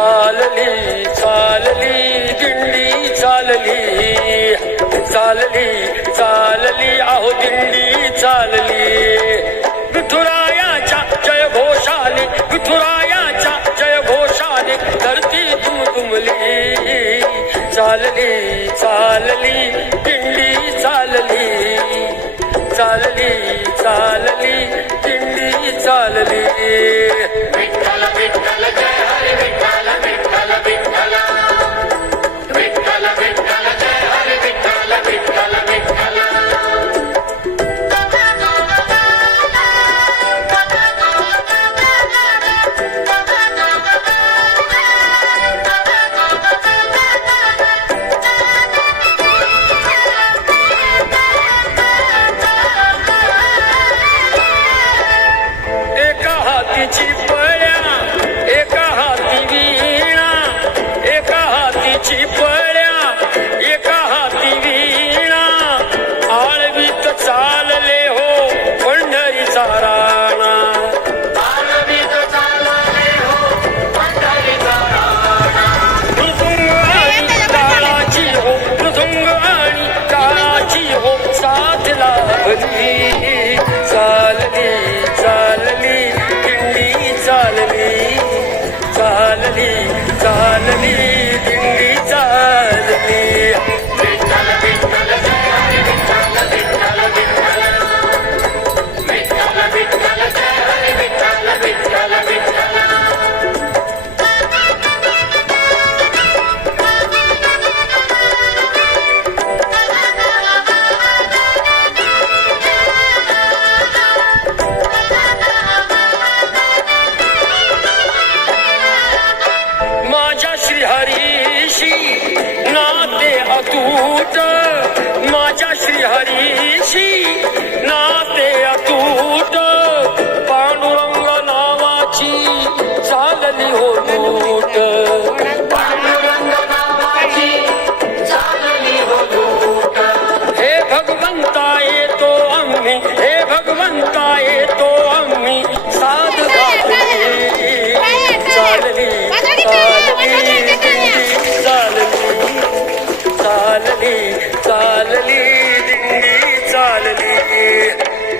चालली चालली गिंडी चालली चालली Hallelujah. भूत माजा श्री हरीशी।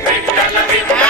విఠల విఠల